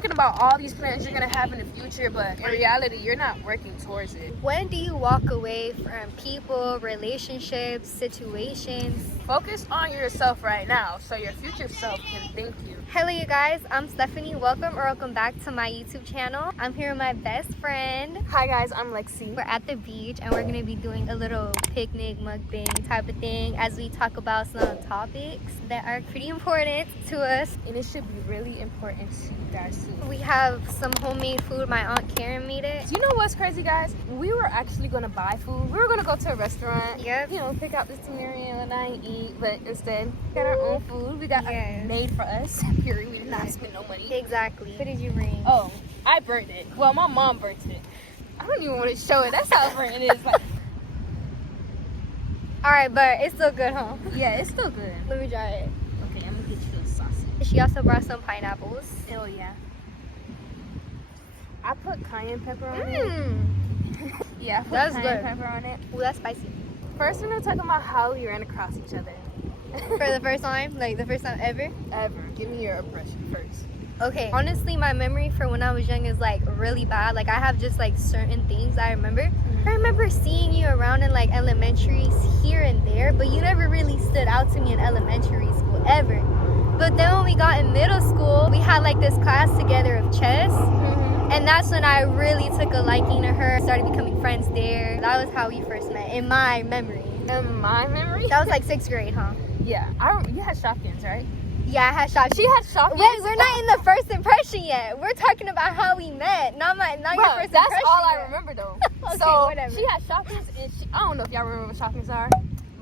thinking about all these plans you're gonna have in the future, but in reality, you're not working towards it. When do you walk away from people, relationships, situations? Focus on yourself right now so your future self can thank you. Hello you guys, I'm Stephanie. Welcome back to my YouTube channel. I'm here with my best friend. Hi guys, I'm Lexy. We're at the beach and we're gonna be doing a little picnic mukbang type of thing as we talk about some topics that are pretty important to us. And it should be really important to you guys too. We have some homemade food. My Aunt Karen made it. Do you know what's crazy, guys? We were actually gonna buy food. We were gonna go to a restaurant, Yep. you know, pick out this scenario and I eat, but instead we got our own food. We got Yes. it made for us. Period. We did not spend no money. Exactly. What did you bring? Oh, I burnt it. Well, my mom burnt it. I don't even want to show it. That's how burnt it is. Like, Alright, but it's still good, huh? yeah, it's still good. Let me try it. Okay, I'm gonna get you the sausage. She also brought some pineapples. Hell yeah. I put cayenne pepper on it. Mmm. Yeah, I put That's cayenne good. pepper on it. Ooh, that's spicy. First, we're gonna talk about how we ran across each other. For the first time? Like the first time ever? Ever. Give me your impression first. Okay, honestly, my memory for when I was young is like really bad. Like I have just like certain things I remember. I remember seeing you around in like elementaries here and there, but you never really stood out to me in elementary school ever. But then when we got in middle school, we had like this class together of chess. And that's when I really took a liking to her, started becoming friends there. That was how we first met, in my memory. In my memory? That was like 6th grade, huh? Yeah. You had Shopkins, right? Yeah, I had shots. She had Shopkins. Wait, we're not in the first impression yet. We're talking about how we met, not your first impression. That's all I yet. remember though. Okay, so whatever. she had Shopkins, and I don't know if y'all remember what Shopkins are,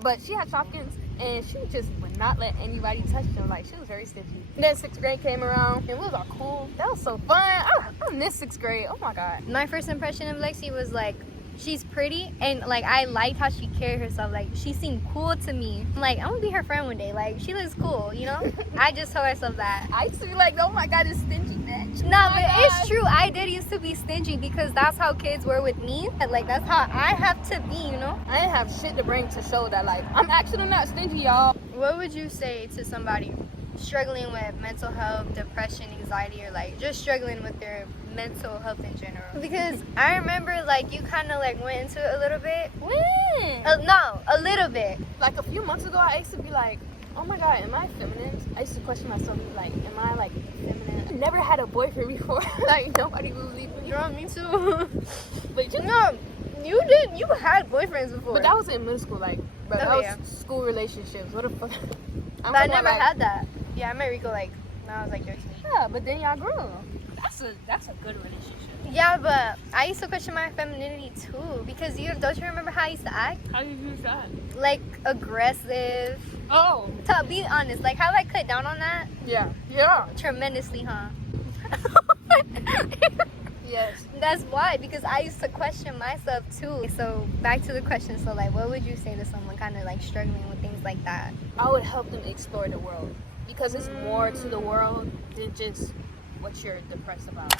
but she had Shopkins, and she just would not let anybody touch them. Like, she was very stingy. And then 6th grade came around, and we was all cool. That was so fun. I miss 6th grade. Oh my god. My first impression of Lexy was like, she's pretty, and like I liked how she carried herself. Like she seemed cool to me. I'm like, I'm gonna be her friend one day. Like she looks cool, you know. I just told myself that. I used to be like, oh my god, this stingy bitch. No, Oh but my it's God. true. I did used to be stingy because that's how kids were with me. And like that's how I have to be, you know. I didn't have shit to bring to show that, like, I'm actually not stingy, y'all. What would you say to somebody struggling with mental health, depression, anxiety, or like just struggling with their mental health in general? Because I remember like you kind of like went into it a little bit. When? No, a little bit. Like a few months ago, I used to be like, oh my god, am I feminine? I used to question myself, like, am I like feminine? I never had a boyfriend before. Like, nobody would believe me. Girl, me too. But just, No, you did. You had boyfriends before. but that was in middle school, like, bro, that Oh, was yeah. school relationships. What the fuck? I'm But I talking never about, like, had that. Yeah, I met Rico like when I was like 13. Yeah, but then y'all grew. That's a good relationship. Yeah, but I used to question my femininity too because don't you remember how I used to act? How did you do that? Like aggressive. Oh, To be honest, like how I cut down on that yeah. Yeah. tremendously, huh? Yes. That's why, because I used to question myself too. So back to the question. So like, what would you say to someone kind of like struggling with things like that? I would help them explore the world because it's more to the world than just what you're depressed about.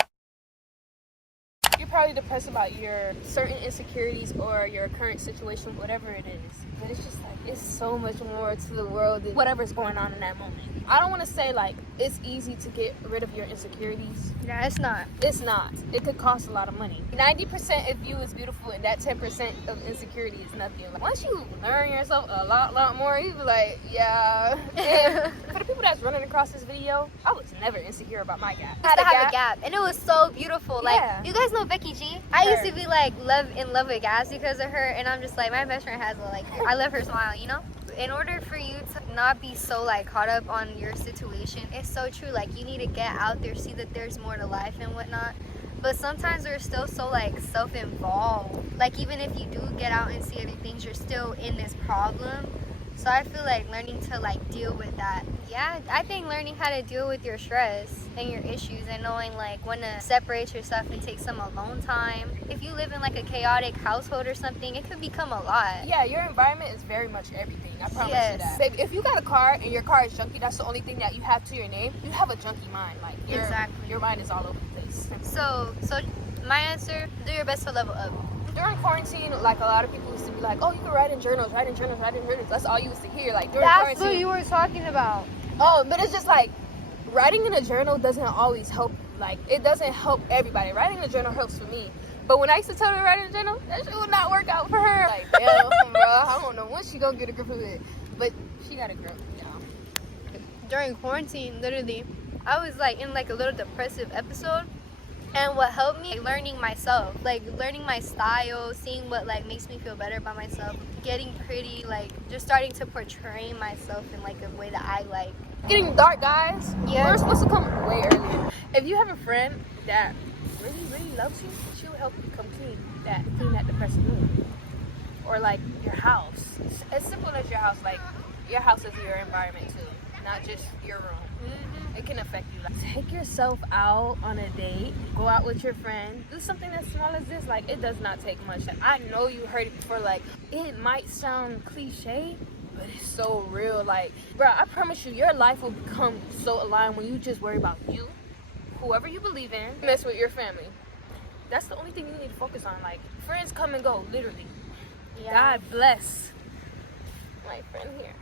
You're probably depressed about your certain insecurities or your current situation, whatever it is. But it's just like, it's so much more to the world than whatever's going on in that moment. I don't want to say like it's easy to get rid of your insecurities. Yeah, it's not. It's not. It could cost a lot of money. 90% of you is beautiful and that 10% of insecurity is nothing. Like, once you learn yourself a lot more, you be like, yeah. And for the people that's running across this video, I was never insecure about my gap. I have a gap, and it was so beautiful. Like, Yeah. you guys know Becky G? I used to be like in love with Gas because of her, and I'm just like, my best friend has a, like, I love her smile, you know? In order for you to not be so like caught up on your situation, it's so true. Like, you need to get out there, see that there's more to life and whatnot. But sometimes we're still so like self-involved. Like, even if you do get out and see other things, you're still in this problem. So I feel like learning to like deal with that. Yeah, I think learning how to deal with your stress and your issues and knowing like when to separate yourself and take some alone time. If you live in like a chaotic household or something, it could become a lot. Yeah, your environment is very much everything. I promise Yes. you that. Baby, if you got a car and your car is junky, that's the only thing that you have to your name. You have a junky mind. Like, Exactly. Your mind is all over the place. So my answer, do your best to level up. During quarantine, like a lot of people used to be like, oh, you can write in journals. That's all you used to hear. Like, during That's quarantine. what you were talking about. Oh, but it's just like writing in a journal doesn't always help Like, it doesn't help everybody. Writing a journal helps for me. But when I used to tell her to write in a journal, that shit would not work out for her. Like, damn, bro, I don't know when she gonna get a grip of it. But she got a grip, y'all. During quarantine, literally, I was like in like a little depressive episode. And what helped me, like, learning myself, like learning my style, seeing what like makes me feel better about myself, getting pretty, like just starting to portray myself in like a way that I like. Getting dark, guys. Yeah. We're supposed to come way earlier. If you have a friend that really, really loves you, she will help you come clean that depressive mood. Or like your house. It's as simple as your house. Like, your house is your environment too, not just your room. It can affect you. Like, take yourself out on a date. Go out with your friend. Do something as small as this. Like, it does not take much. Like, I know you heard it before. Like, it might sound cliche, but it's so real. Like, bro, I promise you, your life will become so aligned when you just worry about you, whoever you believe in, mess with your family. That's the only thing you need to focus on. Like, friends come and go, literally. Yeah. God bless my friend here.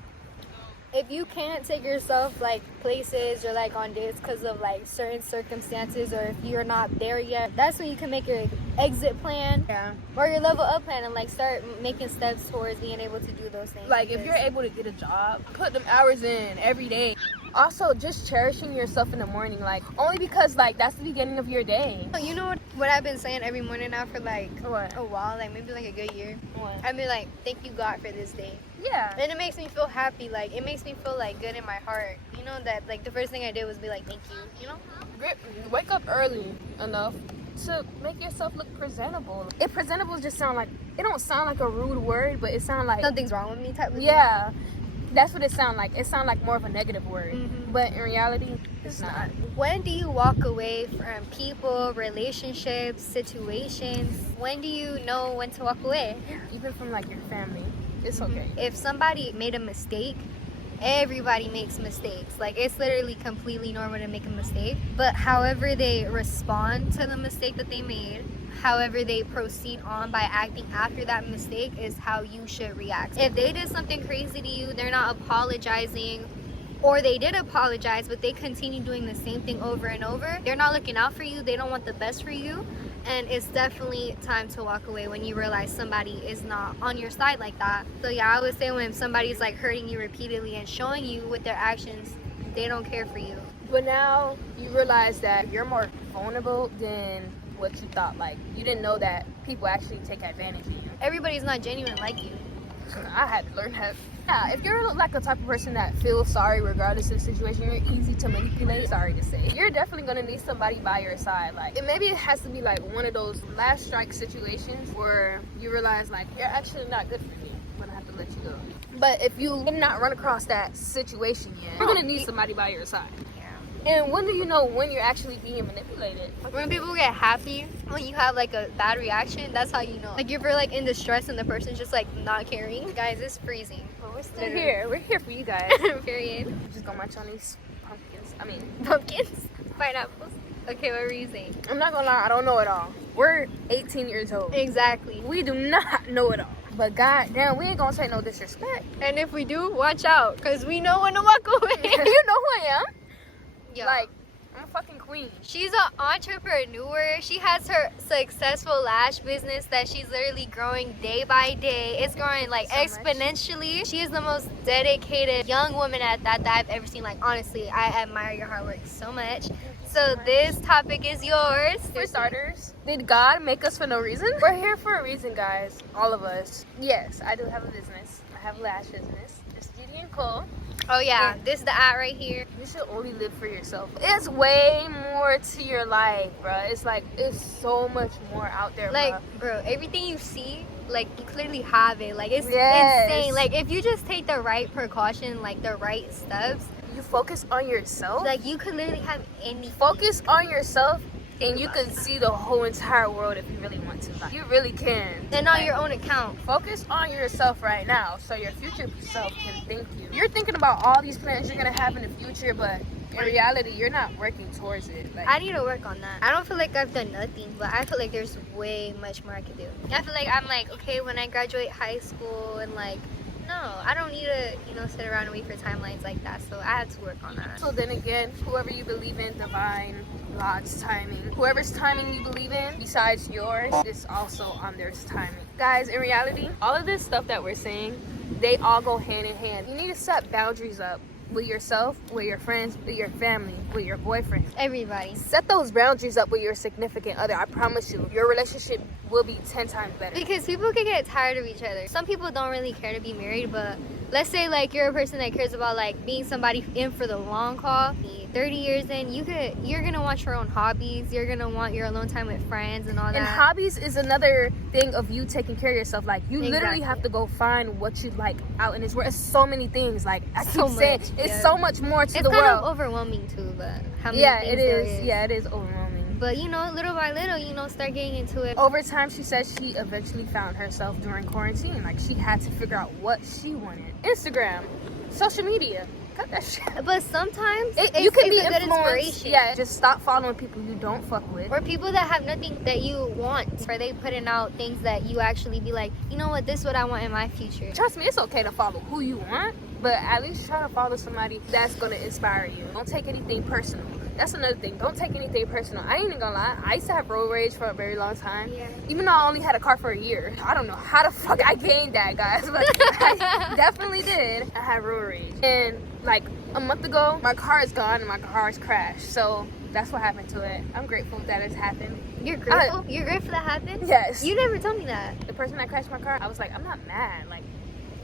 If you can't take yourself like places or like on dates because of like certain circumstances, or if you're not there yet, that's when you can make your exit plan, or your level up plan, and like start making steps towards being able to do those things. Like, if you're able to get a job, put them hours in every day. Also, just cherishing yourself in the morning, like, only because like that's the beginning of your day. You know what I've been saying every morning now for like What? a while, like maybe like a good year. What? I've been like, thank you God for this day. Yeah. And it makes me feel happy. Like, it makes me feel like good in my heart. You know, that like the first thing I did was be like, thank you. You know? Wake up early enough to make yourself look presentable. It presentable just sound like, it don't sound like a rude word, but it sound like Something's wrong with me type of thing. yeah. That's what it sound like. It sound like more of a negative word, but in reality, it's not. When do you walk away from people, relationships, situations? When do you know when to walk away? Even from like your family, it's okay. If somebody made a mistake, everybody makes mistakes. Like, it's literally completely normal to make a mistake. But however they respond to the mistake that they made, however they proceed on by acting after that mistake, is how you should react. If they did something crazy to you, they're not apologizing, or they did apologize but they continue doing the same thing over and over, they're not looking out for you, they don't want the best for you. And it's definitely time to walk away when you realize somebody is not on your side like that. So yeah, I would say when somebody's like hurting you repeatedly and showing you with their actions they don't care for you. But now you realize that you're more vulnerable than what you thought. Like, you didn't know that people actually take advantage of you. Everybody's not genuine like you. I had to learn that. Yeah, if you're like a type of person that feels sorry regardless of the situation, you're easy to manipulate, sorry to say. You're definitely gonna need somebody by your side. Like, maybe it has to be like one of those last strike situations where you realize like you're actually not good for me. I'm gonna have to let you go. But if you did not run across that situation yet, you're gonna need somebody by your side. And when do you know when you're actually being manipulated? When people get happy, when you have like a bad reaction, that's how you know. Like, if you're like in distress and the person's just like not caring. Guys, it's freezing. But we're still here. We're here for you guys. Period. We're just gonna munch on these pumpkins. I mean, Pumpkins? Pineapples? Okay, what were you saying? I'm not gonna lie, I don't know it all. We're 18 years old. Exactly. We do not know it all. But goddamn, we ain't gonna take no disrespect. And if we do, watch out, because we know when to walk away. You know who I am? Yeah. Like, I'm a fucking queen. She's an entrepreneur. She has her successful lash business that she's literally growing day by day. It's growing like So exponentially. She is the most dedicated young woman at that I've ever seen. Like, honestly, I admire your hard work so much. So this topic is yours. For starters, did God make us for no reason? We're here for a reason, guys. All of us. Yes, I do have a business. I have a lash business. It's Judy and Cole. Oh yeah, this is the ad right here. You should only live for yourself. It's way more to your life, bro. It's like, it's so much more out there, Like, bro, everything you see, like, you clearly have it. Like, it's insane. Like, if you just take the right precaution, like the right steps, you focus on yourself. like, you could literally have any. Focus on yourself, and you can see the whole entire world if you really want to. Like, you really can. And on your own account. Focus on yourself right now so your future self can thank you. You're thinking about all these plans you're gonna have in the future, but in reality, you're not working towards it. Like, I need to work on that. I don't feel like I've done nothing, but I feel like there's way much more I could do. I feel like I'm like, okay, when I graduate high school and like No, I don't need to, sit around and wait for timelines like that. So I had to work on that. So then again, whoever you believe in, divine, God's timing, whoever's timing you believe in besides yours is also on their timing. Guys, in reality, all of this stuff that we're saying, they all go hand in hand. You need to set boundaries up with yourself, with your friends, with your family, with your boyfriend. Everybody. Set those boundaries up with your significant other. I promise you, your relationship will be 10 times better. Because people can get tired of each other. Some people don't really care to be married, but let's say like you're a person that cares about like being somebody in for the long haul. 30 years in, you're gonna want your own hobbies. You're gonna want your alone time with friends and all that. And hobbies is another thing of you taking care of yourself. Like you literally have to go find what you like out in this world. It's so many things. Like I keep saying, it's so much more to the world. It's kind of overwhelming too, but how many things it there is. Yeah, it is overwhelming. But little by little, start getting into it. Over time, she said she eventually found herself during quarantine. Like she had to figure out what she wanted. Instagram, social media. Cut that shit. But sometimes you can be a good influenced. inspiration. Yeah, just stop following people you don't fuck with. Or people that have nothing that you want. Or they putting out things that you actually be like, you know what, this is what I want in my future. Trust me, it's okay to follow who you want, but at least try to follow somebody that's gonna inspire you. Don't take anything personal. That's another thing. Don't take anything personal. I ain't even gonna lie. I used to have road rage for a very long time. Yeah. Even though I only had a car for a year. I don't know how the fuck I gained that, guys. But I definitely did. I had road rage. And like a month ago, my car is gone and my car is crashed. So that's what happened to it. I'm grateful that it's happened. You're grateful? You're grateful that happened? Yes. You never told me that. The person that crashed my car, I was like, I'm not mad. Like,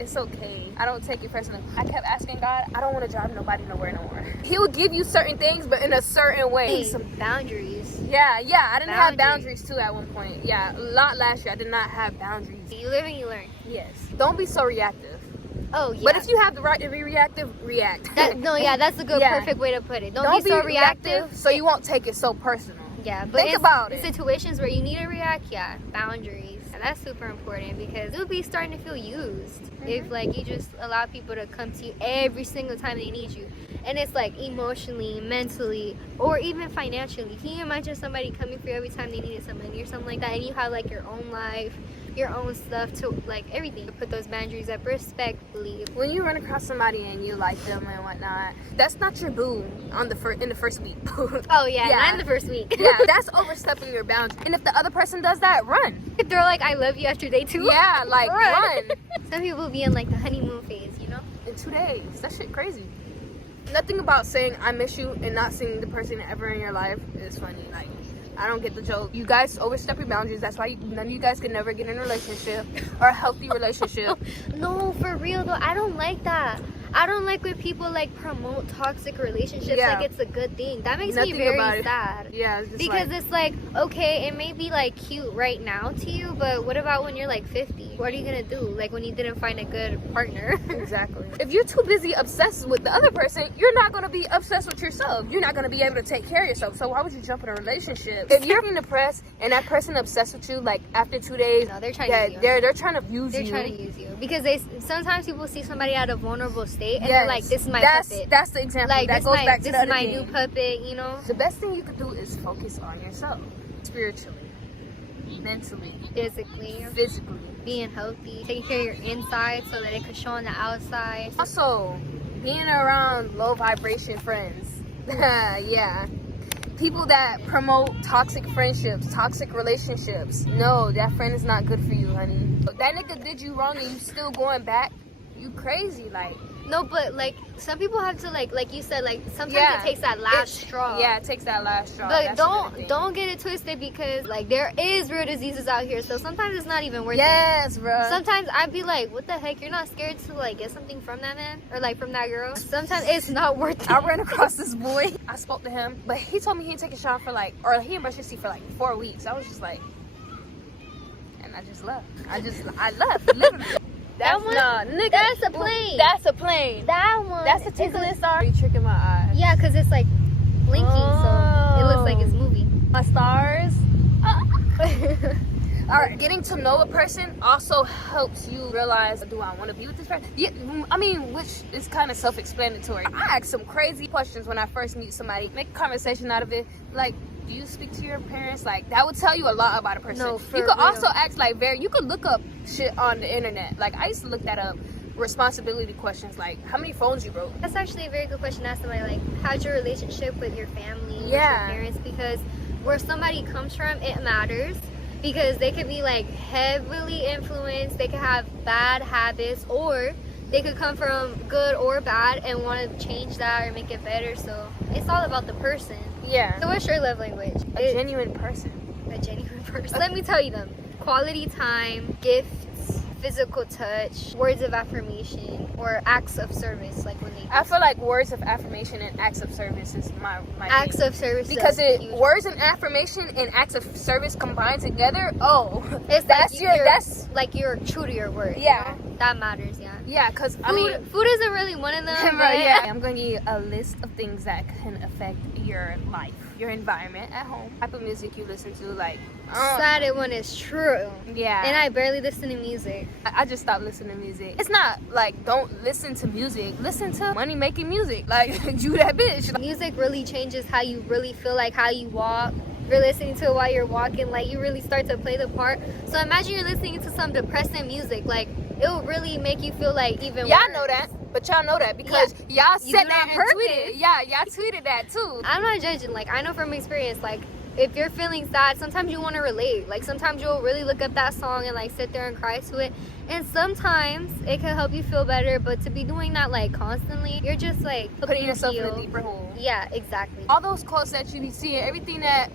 it's okay. I don't take it personally. I kept asking God, I don't want to drive nobody nowhere no more. He will give you certain things, but in a certain way. Some boundaries. Yeah. I didn't have boundaries too at one point. Yeah, a lot last year. I did not have boundaries. You live and you learn. Yes. Don't be so reactive. Oh, yeah. But if you have the right to be reactive, react. That's a good, perfect way to put it. Don't be so reactive. So you won't take it so personal. Yeah, but think about it. Situations where you need to react, boundaries. And that's super important because you'll be starting to feel used if like you just allow people to come to you every single time they need you. And it's like emotionally, mentally, or even financially. Can you imagine somebody coming for you every time they needed some money or something like that, and you have like your own life, your own stuff to like everything. Put those boundaries up respectfully. When you run across somebody and you like them and whatnot, that's not your boo in the first week. Oh yeah, not in the first week. Yeah, that's overstepping your boundaries. And if the other person does that, run. If they're like, I love you after day 2. Yeah, like run. Some people be in like the honeymoon phase, In 2 days, that shit crazy. Nothing about saying I miss you and not seeing the person ever in your life is funny. Like, I don't get the joke. You guys overstep your boundaries. That's why none of you guys can never get in a relationship or a healthy relationship. No, for real though, I don't like that. I don't like when people like promote toxic relationships like it's a good thing. That makes me very sad. Yeah, it's like, okay, it may be like cute right now to you, but what about when you're like 50? What are you gonna do? Like when you didn't find a good partner? Exactly. If you're too busy obsessed with the other person, you're not gonna be obsessed with yourself. You're not gonna be able to take care of yourself. So why would you jump in a relationship? If you're depressed and that person obsessed with you, like after 2 days, no, they're trying to use you. They're trying to use you. They're trying to use you because sometimes people see somebody at a vulnerable state and they're like, this is my puppet. That's the example. Like that goes back to this is my new puppet, The best thing you can do is focus on yourself. Spiritually, mentally, physically, being healthy, taking care of your inside so that it could show on the outside. Also, being around low vibration friends. Yeah. People that promote toxic friendships, toxic relationships. No, that friend is not good for you, honey. That nigga did you wrong and you still going back. You crazy, like. No, but like some people have to like you said, like sometimes it takes that last straw. Yeah, it takes that last straw. But don't get it twisted because like there is real diseases out here, so sometimes it's not even worth it. Yes, bro. Sometimes I'd be like, what the heck? You're not scared to like get something from that man or like from that girl? Sometimes it's not worth it. I ran across this boy. I spoke to him, but he told me he didn't take a shower for he didn't brush his teeth for like 4 weeks. I was just like, and I just left. I left, literally. That one? Nigga. That's a plane. That's a plane. That one. That's a tickling star. You tricking my eyes. Yeah, because it's like blinking, so it looks like it's moving. My stars. Alright, getting to know a person also helps you realize, do I want to be with this person? Yeah, I mean, which is kind of self-explanatory. I ask some crazy questions when I first meet somebody. Make a conversation out of it. Like, do you speak to your parents? Like, that would tell you a lot about a person. No, for you could real. also ask, like, you could look up shit on the internet. Like, I used to look that up. responsibility questions like how many phones you broke. That's actually a very good question to ask somebody. Like, how's your relationship with your family, with your Yeah. parents? Because where somebody comes from, it matters. Because they could be like heavily influenced, they could have bad habits, or they could come from good or bad and want to change that or make it better. So it's all about the person. Yeah. So what's your love language? A genuine person. A genuine person. Let me tell you them. Quality time, gifts, physical touch, words of affirmation, or acts of service, like when they I feel like words of affirmation and acts of service is my acts thing. of service, Because is huge. words and affirmation and acts of service combined together, oh, It's that's like that's like you're true to your word. Yeah. You know? That matters. Yeah. yeah. Because I Food, mean, food isn't really one of them. right, But yeah. I'm going to give you a list of things that can affect your life, your environment at home, type of music you listen to, like. Sad one is true. Yeah. And I barely listen to music. I just stopped listening to music. It's not like don't listen to music. Listen to money making music. Like you that bitch. Music really changes how you really feel, like how you walk. If you're listening to it while you're walking, like you really start to play the part. So imagine you're listening to some depressing music, like it will really make you feel like even Y'all worse. know that, but y'all know that because y'all You said do that that and on tweeted. purpose. Yeah, y'all tweeted that too. I'm not judging. Like, I know from experience, like, if you're feeling sad, sometimes you want to relate. Like, sometimes you'll really look up that song and, like, sit there and cry to it. And sometimes it can help you feel better, but to be doing that, like, constantly, you're just, like, Putting yourself in a healed. deeper hole. Yeah, exactly. All those quotes that you be seeing, everything that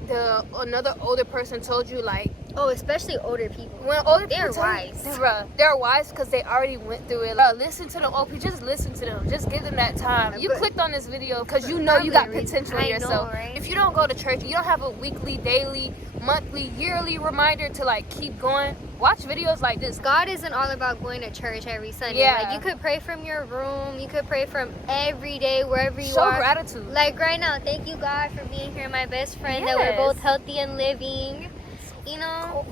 another older person told you, like, Oh, especially older people. when older They're people tell you- wise. Bruh, they're wise because they already went through it. Bruh, listen to the old people. Just listen to them. Just give them that time. You But- clicked on this video because you know you got Probably potential in I know, yourself. right? If you don't go to church, you don't have a weekly, daily, monthly, yearly reminder to like keep going. Watch videos like this. God isn't all about going to church every Sunday. Yeah. Like, you could pray from your room. You could pray from every day, wherever you Show are. gratitude. Like right now, thank you God for being here, my best friend, that we're Yes. both healthy and living, you know,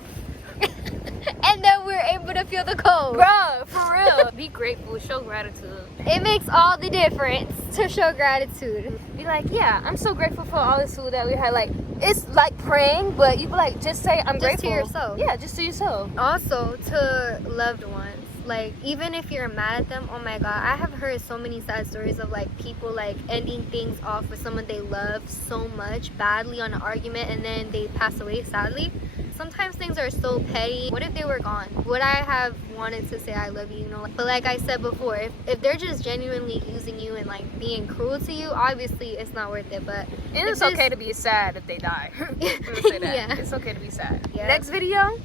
and that we're able to feel the cold. Bruh, for real. Be grateful. Show gratitude. It makes all the difference to show gratitude. Be like, yeah, I'm so grateful for all this food that we had. Like, it's like praying, but you be like, just say I'm Just to grateful. yourself. Yeah, just to yourself. Also, to loved ones, like, even if you're mad at them, oh my God, I have heard so many sad stories of, like, people, like, ending things off with someone they love so much badly on an argument, and then they pass away, sadly. Sometimes things are so petty. What if they were gone? Would I have wanted to say I love you, you know? But like I said before, if they're just genuinely using you and, like, being cruel to you, obviously it's not worth it. But And it's okay to be sad if they die. I'm gonna say that. Yeah. It's okay to be sad. Yeah. Next video,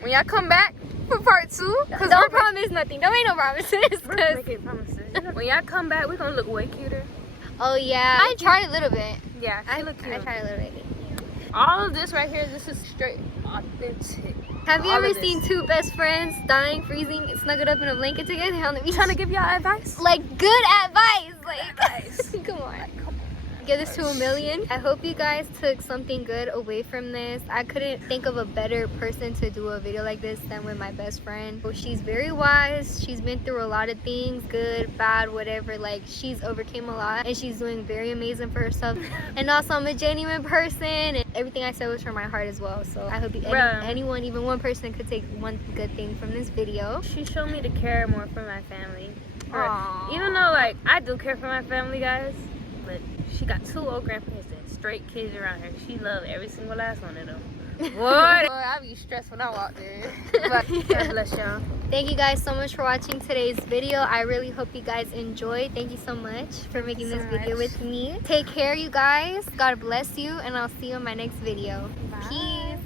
when y'all come back for part 2. don't promise nothing. Don't make no promises. We're 'cause- making promises. When y'all come back, we're gonna look way cuter. Oh yeah, I tried a little bit. Yeah, I she look cute. tried a little bit. All of this right here, this is straight authentic. Have you All ever of this. seen two best friends dying, freezing, snuggled up in a blanket together on the beach? Trying to give y'all advice? Like, good advice. Like, Advice. come on. Give this to 1,000,000. I hope you guys took something good away from this. I couldn't think of a better person to do a video like this than with my best friend. Well, she's very wise. She's been through a lot of things, good, bad, whatever. Like, she's overcame a lot, and she's doing very amazing for herself. And also, I'm a genuine person, and everything I said was from my heart as well. So I hope anyone, even one person, could take one good thing from this video. She showed me to care more for my family. Aww. Even though, like, I do care for my family, guys, but she got 2 old grandparents and straight kids around her. She loved every single last one of them. Boy, I be stressed when I walk there. But God bless y'all. Thank you guys so much for watching today's video. I really hope you guys enjoyed. Thank you so much for making this video with me. Take care, you guys. God bless you, and I'll see you in my next video. Peace.